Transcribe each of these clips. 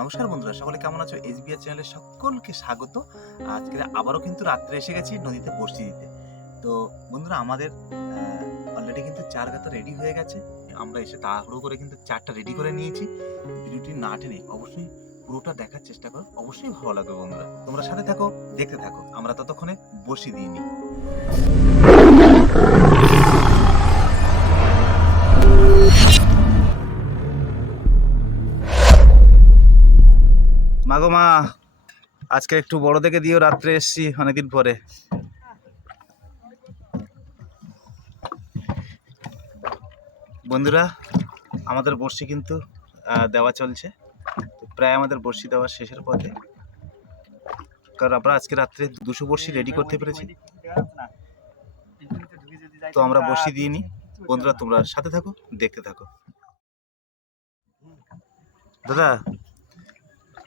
নমস্কার বন্ধুরা, সকলে কেমন আছো? এসবিআর চ্যানেলে সকলকে স্বাগত। আজকে আবারও কিন্তু রাত্রে এসে গেছি নদীতে বড়শি দিতে। তো বন্ধুরা, আমাদের অলরেডি কিন্তু চার গাতা রেডি হয়ে গেছে। আমরা এসে তাড়াহুড়ো করে কিন্তু চারটা রেডি করে নিয়েছি। ভিডিওটি না টেনে অবশ্যই পুরোটা দেখার চেষ্টা করো, অবশ্যই ভালো লাগবে বন্ধুরা। তোমরা সাথে থাকো, দেখতে থাকো। আমরা ততক্ষণে বড়শি দিয়ে নিই। মাগো মা, আজকে একটু বড় দেখে দিও, রাত্রে এসছি অনেকদিন পরে। বন্ধুরা, আমাদের বড়শি কিন্তু দেওয়া চলছে। প্রায় আমাদের বড়শি দেওয়া শেষের পথে, কারণ আমরা আজকে রাত্রে 200 বড়শি রেডি করতে পেরেছি। তো আমরা বড়শি দিয়ে নিই। বন্ধুরা, তোমরা সাথে থাকো, দেখতে থাকো। দাদা,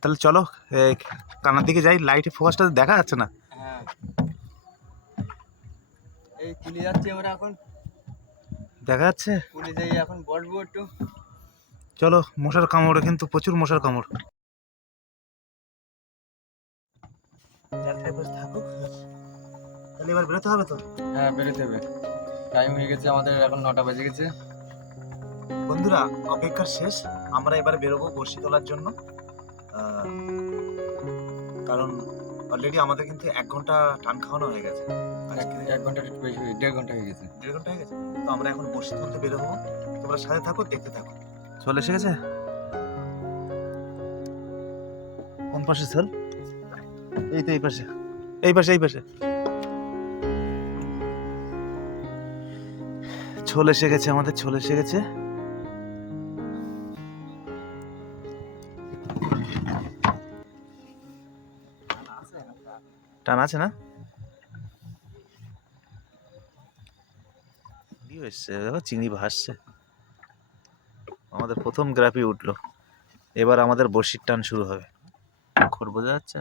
তাহলে চলো কানার দিকে যাই। লাইটে ফোকাসটা দেখা যাচ্ছে না। হ্যাঁ, এই কুলি যাচ্ছি আমরা এখন। দেখা যাচ্ছে? কুলি যাই এখন, বসবো একটু। চলো, মশার কামড়ে কিন্তু প্রচুর মশার কামড়। থাকো, তাহলে এবার বেরোতে হবে তো। হ্যাঁ, বেরোতে হবে। টাইম হয়ে গেছে আমাদের, এখন 9টা বেজে গেছে। বন্ধুরা, অপেক্ষার শেষ। আমরা এবার বেরোবো বড়শি তোলার জন্য। কারণ অলরেডি আমাদের কিন্তু 1 ঘন্টা টান খাওয়ানো হয়ে গেছে। এক ঘন্টা একটু বেশি, 1.5 ঘন্টা হয়ে গেছে। 1.5 ঘন্টা হয়ে গেছে। তো আমরা এখন বড়শি তুলতে বেরোবো। তোমরা সাথে থাকো, দেখতে থাকো। চলে এসে গেছে। কোন পাশে চল? এই তো এই পাশে, এই পাশে, এই পাশে। ছোল এসে গেছে, আমাদের ছোল এসে গেছে। টান আছে না? দেখো চিংড়ি ভাসছে। আমাদের প্রথম গ্রাফি উঠলো। এবার আমাদের বড়শির টান শুরু হবে। খড় বোঝা যাচ্ছে?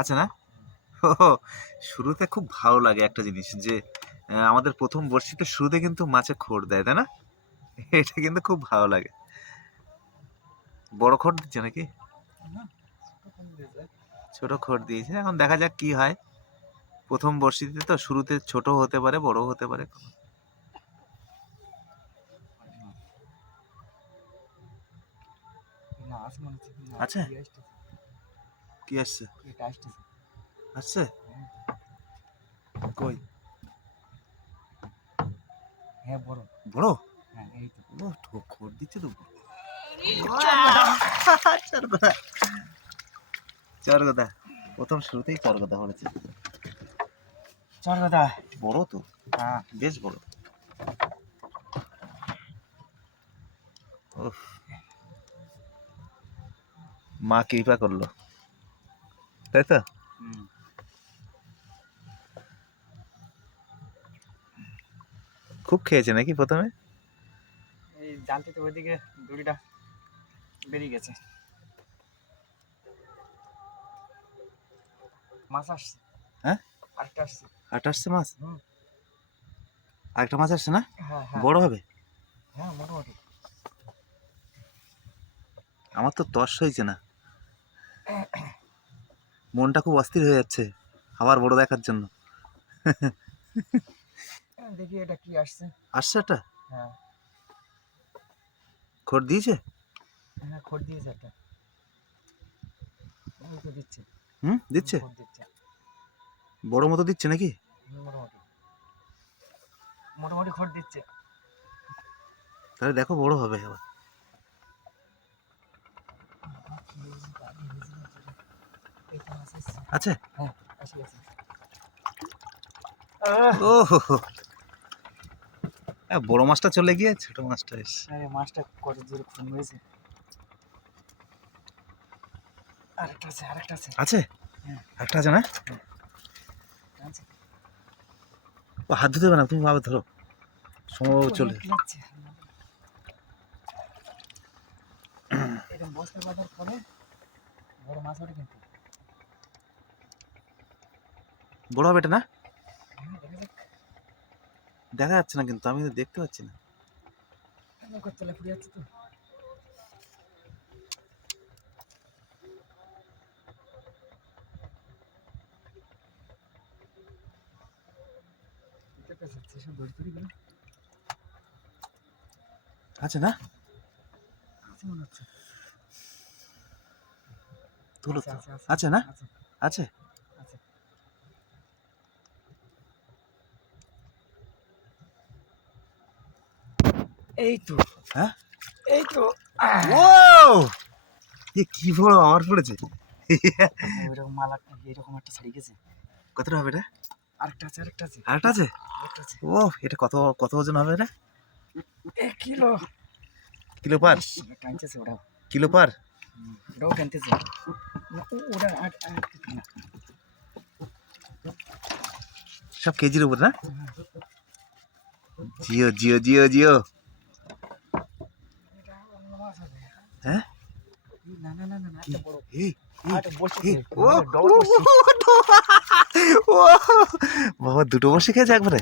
আছে না? শুরুতে খুব ভালো লাগে একটা জিনিস, যে আমাদের প্রথম বড়শিতে শুরুতে কিন্তু মাছে খড় দেয়, তাই না? এটা কিন্তু খুব ভালো লাগে। বড় খড় দিচ্ছে নাকি? ছোট খড় দিয়েছে। এখন দেখা যাক কি হয়। প্রথম বড়শিতে তো শুরুতে ছোট হতে পারে, বড় হতে পারে। আছে? কি আসছে? আসছে? কই? হ্যাঁ, বড়। বড়? হ্যাঁ, এই তো। ও, খড় দিচ্ছে তো। চরগদা, প্রথম শুরুতেই চরগদা পড়েছে। চল দাদা। বড় তো, হ্যাঁ, বেশ বড়। উফ, মা কৃপা করলো, তাই তো? খুব খেয়েছে নাকি প্রথমে? এই জাল থেকে ওইদিকে দড়িটা বেরিয়ে গেছে। মাছ আসছে। হ্যাঁ, আরেকটা আসছে। আট আসছে মাছ। হুম। আরেকটা মাছ আসছে না? হ্যাঁ, হ্যাঁ। বড় হবে? হ্যাঁ, মোটামুটি। আমার তো তর্স হয়েছে না। মনটা খুব অস্থির হয়ে যাচ্ছে আবার বড় দেখার জন্য। দেখি এটা কি আসছে। আসছে একটা? হ্যাঁ, খড় দিয়েছে? হ্যাঁ, খড় দিয়েছে একটা। ওই তো দিচ্ছে। দিচ্ছে। খড় দিচ্ছে। বড় মতো দিচ্ছে নাকি? মোটামুটি মোটামুটি খড় দিচ্ছে। তাহলে দেখো, বড় হবে আবার। আছে? হ্যাঁ, আসি আছে। ও হো হো, বড় মাছটা চলে গিয়ে ছোট মাছটা এসছে। আরে মাছটা কত জোরে খুন হয়েছে। আরেকটা আছে, আরেকটা আছে। আছে? হ্যাঁ। একটা আছে না? আছে। ও, হাত ধুতে হবে না, তুমি আবার ধরো, সময় চলে। যাচ্ছে। এরকম বস্তা বাঁধার পরে বড় মাছ ওঠে কিন্তু। বড় হবে এটা না? হ্যাঁ, দেখা যাক। দেখা যাচ্ছে না, কিন্তু আমি তো দেখতে পাচ্ছি না। নৌকার তলায় পড়ে যাচ্ছে তো। এটা পেঁচাচ্ছে সব দড়ি টড়িগুলো। আছে না? আছে মনে হচ্ছে। তুলো আছে, তো। আছে, আছে, আছে না? আছে, আছে। আছে। এই তো, হ্যাঁ, এই তো। ও কি বড় আমার পড়েছে। ওইরকম মালা, এরকম একটা ছাড়ি গেছে। কতটা হবে এটা? আরেকটা আছে, আরেকটা আছে, আরেকটা আছে? আরেকটা আছে। ও, এটা কত কত ওজন হবে এটা? 1 কিলো। কিলো পার? ইস, টানতেছে ওটাও। কিলো পার? ওটাও টানতেছে। ওটা না। সব কেজির উপর না? জিও জিও জিও জিও। এটা অন্য মাছ হবে। হ্যাঁ, না, না, না, না, না, একটা বড়। এই একটা বড়শি এই, ধরে, ও মানে ডবল বড়শি। ও বাবা, দুটো বসে খেয়েছে একবারে?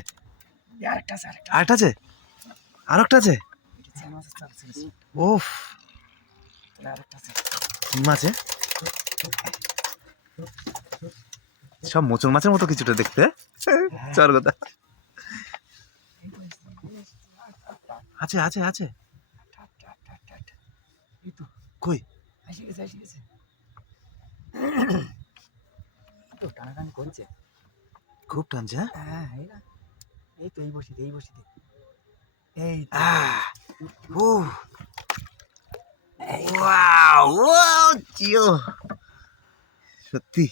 আরেকটা আছে, আরেকটা আছে। আরেকটা আছে? আরেকটা আছে? এটা চিংড়ি মাছের চাল ছেড়েছে। ওফ, তাহলে আরেকটা আছে। কি মাছ? সব মোচন মাছের মতো কিছুটা দেখতে। চর কথা। এই তো এসছে, এই এসছে। আছে আছে আছে। এই তো, কই? এসে গেছে, এসে গেছে। এই তো টানাটানি করছে। খুব টানছে। হ্যাঁ, হ্যাঁ, এই না। এই তো এই বসিতে, এই বসিতে। এই তো। আহ, ও ওয়াও, ওয়াও জিও, সত্যি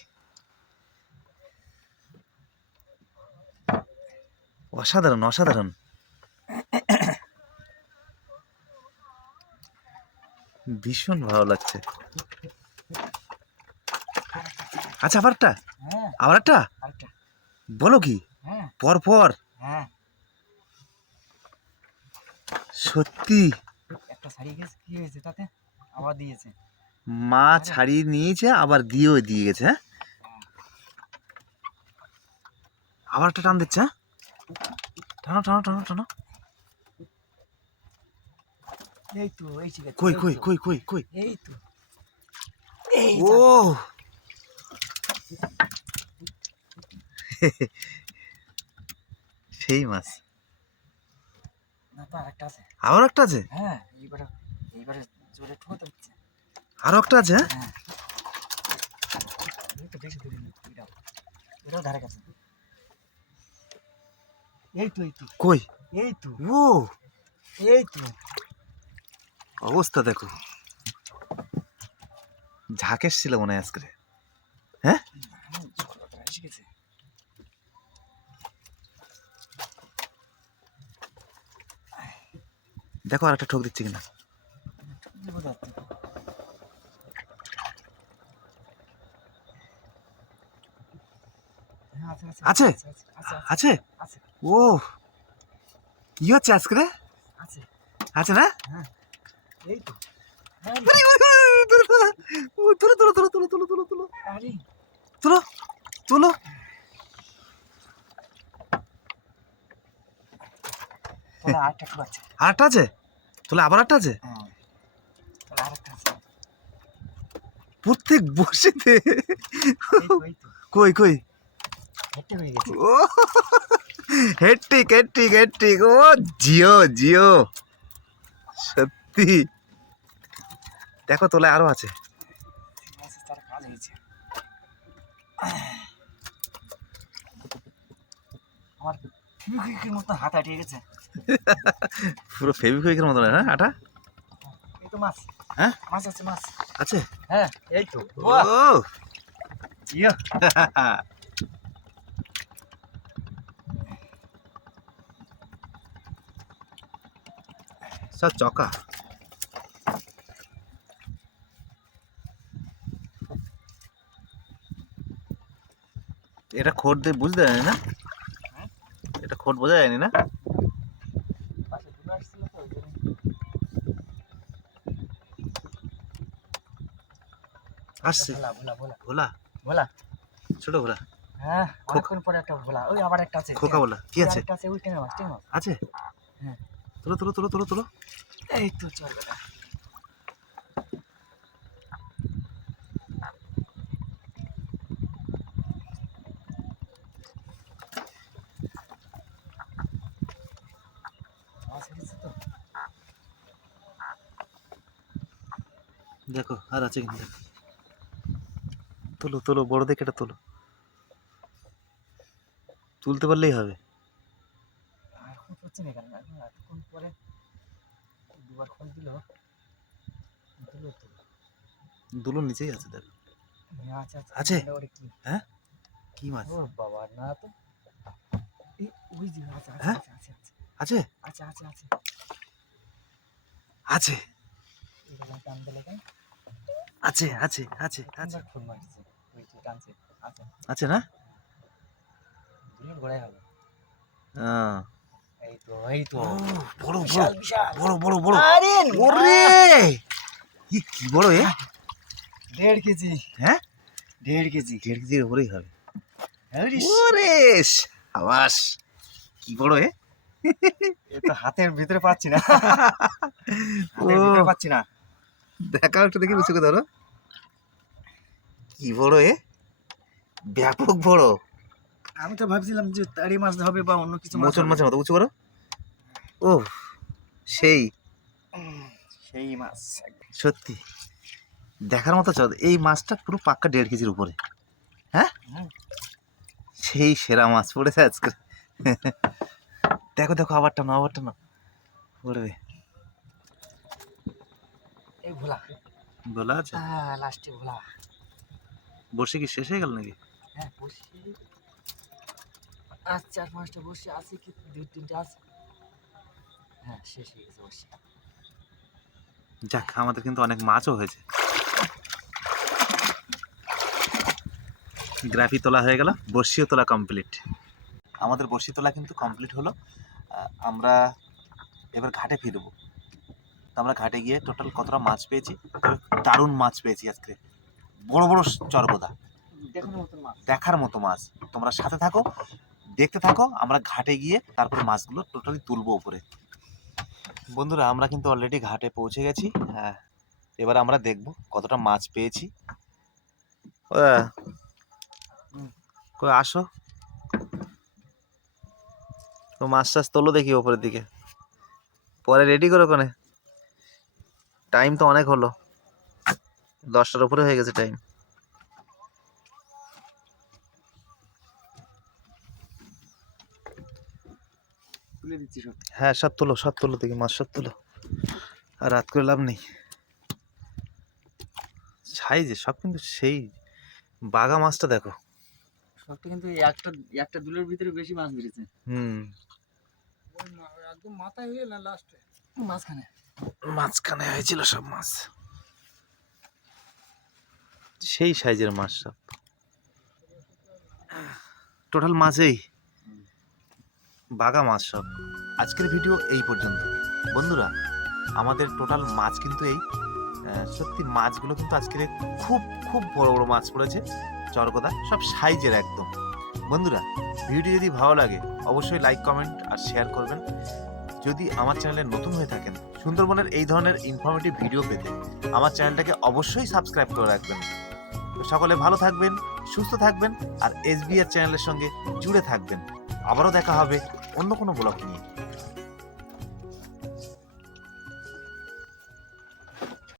অসাধারণ অসাধারণ। ভীষণ ভালো লাগছে। আচ্ছা, আবার একটা? হ্যাঁ, আবার একটা? আরেকটা। বলো কি? হ্যাঁ, পর পর? হ্যাঁ। সত্যি একটা ছাড়িয়ে গেছে, কি হয়েছে তাতে? আবার দিয়েছে। মা ছাড়িয়ে নিয়েছে, আবার দিয়েও দিয়ে গেছে। হ্যাঁ, আবার একটা টান দিচ্ছে। হ্যাঁ, টানো টানো টানো টানো। এই তো, এই ঠিক আছে। কই এই কই তো, কই কই কই? এই তো। এই ও সেই মাছ। না তো আরেকটা আছে। আবার একটা আছে? হ্যাঁ, এইবারে, এইবারে জোরে ঠোঁট হচ্ছে। আরো একটা আছে? হ্যাঁ, হ্যাঁ, এই তো বেশি দূরে নেই, এটাও, এটাও ধারে কাছে। এই তো, এই তো, কই? এই তো, ও এই তো। অবস্থা দেখো, ঝাঁক এসছিল মনে হয় আজকে। হ্যাঁ, এসে গেছে। দেখো আর একটা ঠোক দিচ্ছে কিনা। বোঝা যাচ্ছে। হ্যাঁ, আছে, আছে? আছে, আছে, আছে? আছে, ও কি হচ্ছে আজকে রে? আছে। আছে না? হ্যাঁ, এই তো। হ্যাঁ, ও, তুলো তুলো তুলো তুলো তুলো তুলো তুলো আরে, তুলো তুলো। তাহলে আরেকটা ঠোঁট আছে। আর একটা আছে? তাহলে আবার একটা আছে? হ্যাঁ, তাহলে আরেকটা আছে। প্রত্যেক বসেতে। এই তো, এই তো। কই কই? হেঁটে হয়ে গেছে। ও হেট্টিক হেট্টিক হেট্টিক। ও জিও জিও, সত্যি। দেখো তোলে আরো আছে। মাছের তার কাজ হয়েছে। আমার ফিউকিকের মতো হাত আটিয়ে গেছে। পুরো ফেভিকুইকের মতো না আটা? এই তো মাছ। হ্যাঁ, মাছ আছে, মাছ আছে। হ্যাঁ, এই তো। ও জিও। সব চকা। এটা খোট দিয়ে বুঝতে যায়নি না? এটা খোট বোঝা যায়নি না? পাশে ধুলো আসছিল তো, ওই জন্য। আসছে ভোলা, ভোলা, ভোলা, ভোলা, ভোলা। ছোট ভোলা। হ্যাঁ অনেকক্ষণ পরে একটা ভোলা, ওই আবার একটা আছে খোকা বলা কি ওই আছে? আরেকটা আছে, ওই টেঙা মাছ টেঙা মাছ। আছে? হ্যাঁ। তোলো তোলো তোলো তোলো তোলো। এই তো চল বেটা। মাছ এসেছে তো। দেখো আর আছে কিন্তু। তোলো তোলো, বড় দেখে এটা তোলো, তুলতে পারলেই হবে। আর এখন হচ্ছে না কেন, এখন এতক্ষণ পরে দুবার খোল দিল দিল তো। দুলোর নিচেই আছে দেখো। হ্যাঁ, আচ্ছা আচ্ছা আছে? এটা ওরে কি? কি মাছ? ও বাবা না তো। এই ওই যে আছে আছে হ্যাঁ? আছে আছে আছে? আছে আছে আছে। আছে এগুলো টান দিলে কেন? আছে আছে আছে আছে তিনবার খোল মারছে, ওই যে টানছে। আছে আছে না? দুলের গোড়ায় হবে। আহ, এই তো এই তো। ও, বড় বড় বিশাল বিশাল। বড় বড় বড়। আরে ওরে কি বড় এ? 1.5 কেজি। হ্যাঁ 1.5 কেজি। 1.5 কেজির উপরেই হবে। আরে ওরে আবাস, কি বড় এ? এ তো হাতের ভিতরে পাচ্ছি না, ও হাতের ভিতরে পাচ্ছি না। দেখাও একটু দেখি, উঁচু করে ধরো। কি বড় এ, ব্যাপক বড়। আমি তো ভাবছিলাম যে তাড়ি মাছ হবে বা অন্য কিছু মাছ মোচন হবে। মাছের মতো, উঁচু করো। ও সেই সেই মাছ। সত্যি দেখার মতো চল। এই মাছটা পুরো পাক্কা 1.5 কেজির উপরে। হ্যাঁ হুম। সেই সেরা মাছ পড়েছে আজকে। দেখো দেখো, আবার টানো আবার টানো, পড়বে। এই ভোলা। বলা আছে? লাস্টে ভোলা। বসে কি শেষ হয়ে গেল নাকি? হ্যাঁ বসি। আজ 4-5টা বসি আছে কি 2-3টা আছে। হ্যাঁ শেষ হয়ে গেছে বসি। যাক, আমাদের কিন্তু অনেক মাছও হয়েছে। গ্রাফি তোলা হয়ে গেল, বড়শিও তোলা কমপ্লিট। আমাদের বড়শি তোলা কিন্তু কমপ্লিট হলো। আমরা এবার ঘাটে ফিরবো। আমরা ঘাটে গিয়ে টোটাল কতটা মাছ পেয়েছি, তবে দারুণ মাছ পেয়েছি আজকে, বড় বড় চরগোদা, দেখানোর মতন মাছ। দেখার মতো মাছ। তোমরা সাথে থাকো, দেখতে থাকো, আমরা ঘাটে গিয়ে তারপরে মাছগুলো টোটালি তুলবো উপরে। বন্ধুরা আমরা কিন্তু অলরেডি ঘাটে পৌঁছে গেছি। হ্যাঁ, এবার আমরা দেখব কতটা মাছ পেয়েছি। কই আসো, তো মাছ টাছ তোলো দেখি ওপরের দিকে, পরে রেডি করো কোনে। টাইম তো অনেক হলো, 10টার উপরে হয়ে গেছে টাইম। তুলে দিচ্ছি সব। হ্যাঁ সব তোলো দেখি, মাছ সব তোলো, আর রাত করে লাভ নেই। সাইজে সব কিন্তু সেই বাগা মাছটা দেখো। সবটা কিন্তু একটা একটা দুলের ভিতরে বেশি মাছ বেরিয়েছে। হুম, একদম মাথায় হয়ে না লাস্টে মাঝখানে। মাঝখানে হয়েছিল সব মাছ, সেই সাইজের মাছ সব। টোটাল মাছেই বাগা মাছ সব। আজকের ভিডিও এই পর্যন্ত। বন্ধুরা আমাদের টোটাল মাছ কিন্তু এই, সত্যি মাছগুলো কিন্তু আজকের খুব খুব বড় বড় মাছ পড়েছে, চরগোদা সব সাইজের একদম। বন্ধুরা ভিডিও যদি ভালো লাগে অবশ্যই লাইক কমেন্ট আর শেয়ার করবেন। যদি আমার চ্যানেলে নতুন হয়ে থাকেন সুন্দরবনের এই ধরনের ইনফরমেটিভ ভিডিও পেতে আমার চ্যানেলটাকে অবশ্যই সাবস্ক্রাইব করে রাখবেন। তো সকলে ভালো থাকবেন, সুস্থ থাকবেন, আর SBR চ্যানেলের সঙ্গে জুড়ে থাকবেন। আবারও দেখা হবে অন্য কোনো ব্লগ নিয়ে।